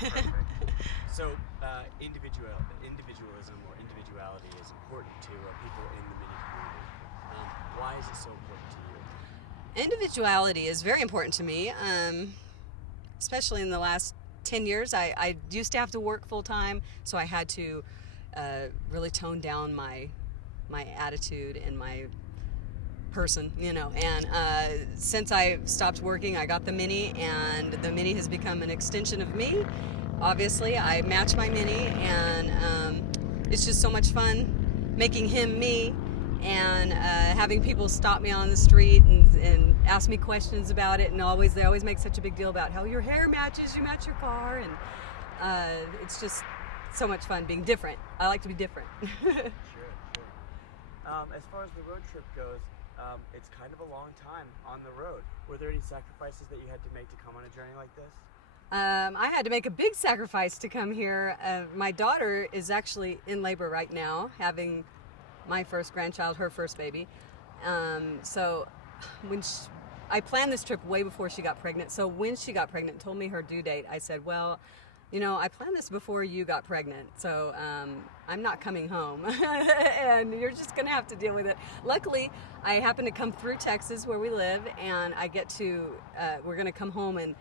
Perfect. So individualism or individuality is important to people in the Mini community. Why is it so important to you? Individuality is very important to me, especially in the last 10 years. I used to have to work full time, so I had to really tone down my attitude and my person, and since I stopped working, I got the Mini, and the Mini has become an extension of me. Obviously, I match my Mini, and it's just so much fun making him me, and having people stop me on the street and ask me questions about it, and they always make such a big deal about how your hair matches, you match your car, and it's just so much fun being different. I like to be different. Sure. As far as the road trip goes, it's kind of a long time on the road. Were there any sacrifices that you had to make to come on a journey like this? I had to make a big sacrifice to come here. My daughter is actually in labor right now, having my first grandchild, her first baby. So I planned this trip way before she got pregnant. So when she got pregnant and told me her due date, I said, well, I planned this before you got pregnant, so I'm not coming home, and you're just going to have to deal with it. Luckily, I happen to come through Texas where we live, and we're going to come home and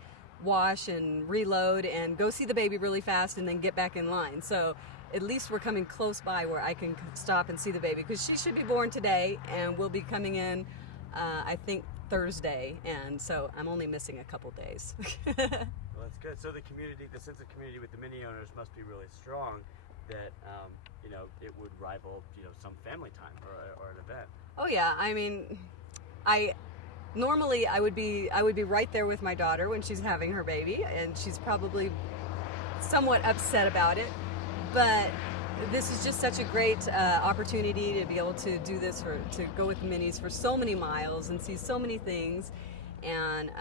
wash and reload and go see the baby really fast and then get back in line. So at least we're coming close by where I can stop and see the baby, because she should be born today, and we'll be coming in, I think, Thursday, and so I'm only missing a couple days. Well, that's good. So the sense of community with the Mini owners must be really strong, that it would rival some family time or an event. Oh yeah, I mean, normally I would be right there with my daughter when she's having her baby, and she's probably somewhat upset about it, but this is just such a great opportunity to be able to do this, to go with the Minis for so many miles and see so many things, and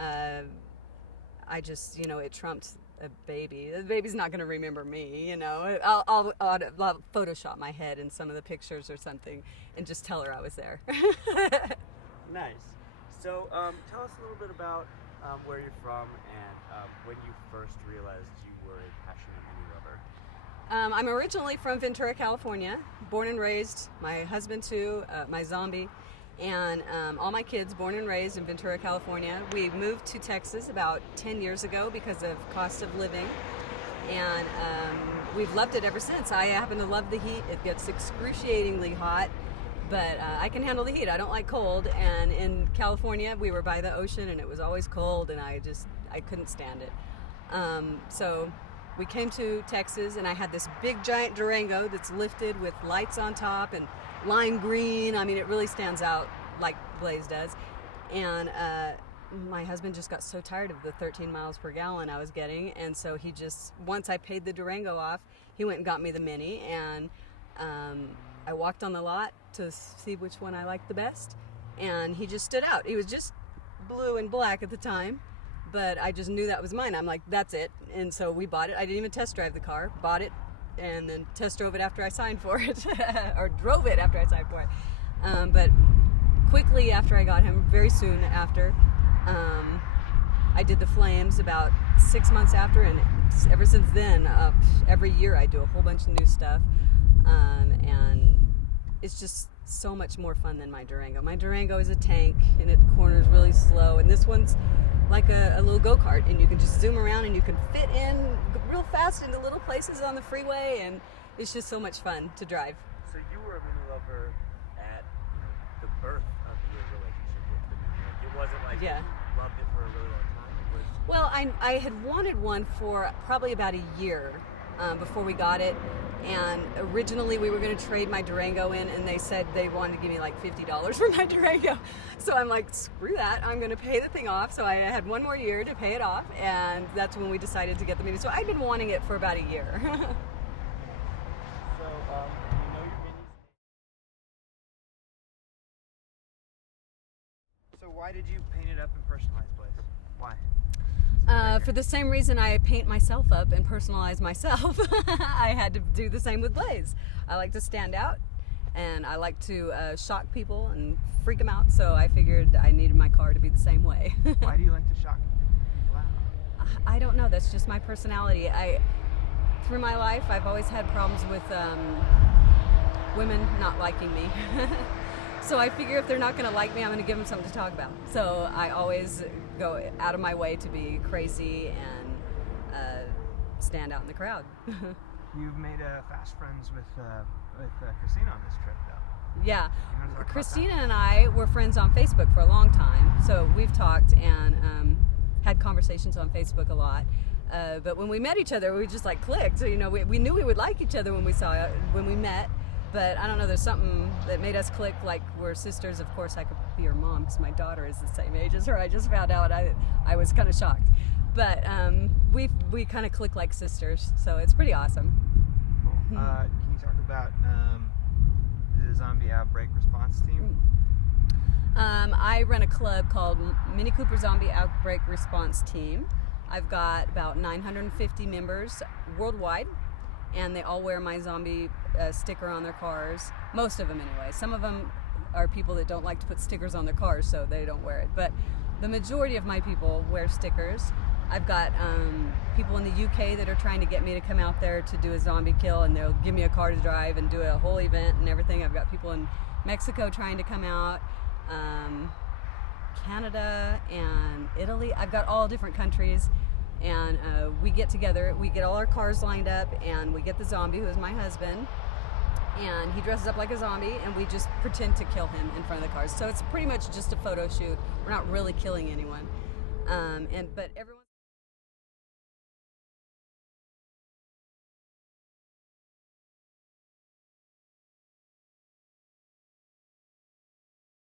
I just, it trumped a baby. The baby's not going to remember me, I'll Photoshop my head in some of the pictures or something and just tell her I was there. Nice. So tell us a little bit about where you're from and when you first realized you were a passionate Mini lover. I'm originally from Ventura, California, born and raised, my husband too, my zombie, and all my kids born and raised in Ventura, California. We moved to Texas about 10 years ago because of cost of living, and we've loved it ever since. I happen to love the heat. It gets excruciatingly hot, but I can handle the heat. I don't like cold, and in California we were by the ocean and it was always cold, and I couldn't stand it. So we came to Texas, and I had this big giant Durango that's lifted with lights on top and lime green. I mean, it really stands out like Blaze does. And my husband just got so tired of the 13 miles per gallon I was getting, and so once I paid the Durango off, he went and got me the Mini, and I walked on the lot to see which one I liked the best, and he just stood out. He was just blue and black at the time, but I just knew that was mine. I'm like, that's it. And so we bought it. I didn't even test drive the car, bought it, and then test drove it after I signed for it, or drove it after I signed for it. But quickly after I got him, very soon after, I did the Flames about 6 months after, and ever since then, every year I do a whole bunch of new stuff, and it's just so much more fun than my Durango. My Durango is a tank, and it corners really slow, and this one's like a little go-kart, and you can just zoom around and you can fit in real fast into little places on the freeway, and it's just so much fun to drive. So you were a Mini lover at the birth of your relationship with the Mini. It wasn't like you loved it for a really long time. Well, I had wanted one for probably about a year before we got it, and originally we were going to trade my Durango in, and they said they wanted to give me like $50 for my Durango. So I'm like, screw that, I'm going to pay the thing off. So I had one more year to pay it off, and that's when we decided to get the Mini. So I'd been wanting it for about a year. So, your Minis. So why did you paint it up and personalize Blaze? Why? For the same reason I paint myself up and personalize myself, I had to do the same with Blaze. I like to stand out, and I like to shock people and freak them out, so I figured I needed my car to be the same way. Why do you like to shock? Wow. I don't know. That's just my personality. Through my life, I've always had problems with women not liking me. So I figure if they're not going to like me, I'm going to give them something to talk about. So I always go out of my way to be crazy and stand out in the crowd. You've made fast friends with Christina on this trip, though. Yeah, Christina and I were friends on Facebook for a long time, so we've talked and had conversations on Facebook a lot. But when we met each other, we just like clicked. So, you know, we knew we would like each other when we met. But I don't know, there's something that made us click. Like we're sisters. Of course, I could be her mom because my daughter is the same age as her. I just found out. I was kind of shocked. But we kind of click like sisters, so it's pretty awesome. Cool. Can you talk about the zombie outbreak response team? I run a club called Mini Cooper Zombie Outbreak Response Team. I've got about 950 members worldwide, and they all wear my zombie sticker on their cars. Most of them anyway. Some of them are people that don't like to put stickers on their cars, so they don't wear it. But the majority of my people wear stickers. I've got people in the UK that are trying to get me to come out there to do a zombie kill, and they'll give me a car to drive and do a whole event and everything. I've got people in Mexico trying to come out, Canada and Italy. I've got all different countries, and we get together, we get all our cars lined up, and we get the zombie, who is my husband, and he dresses up like a zombie, and we just pretend to kill him in front of the cars. So it's pretty much just a photo shoot. We're not really killing anyone. But everyone